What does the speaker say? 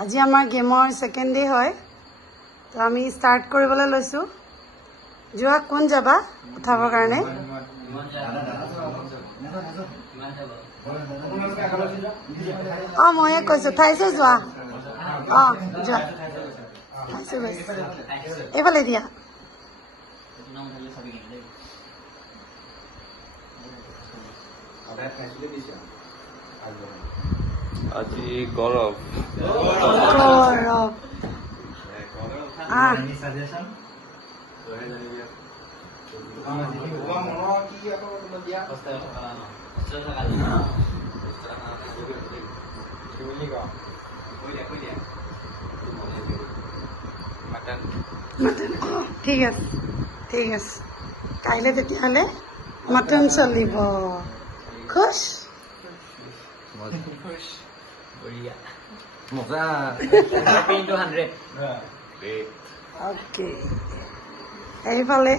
আজি আমাৰ গেমৰ সেকেন্ড ডে হয় তো আমি স্টাৰ্ট কৰিবলৈ লৈছো যোৱা কোন যাবা উঠাবৰ কাৰণে ময়ে কৈছো ঠাইছে যোৱা যোৱা ঠাইছে এইফালে দিয়া আজি গৌৰৱ ঠিক আছে ঠিক আছে কাইলৈ তেতিয়াহ'লে মাটন চলিব খুশ ওকে এইফালে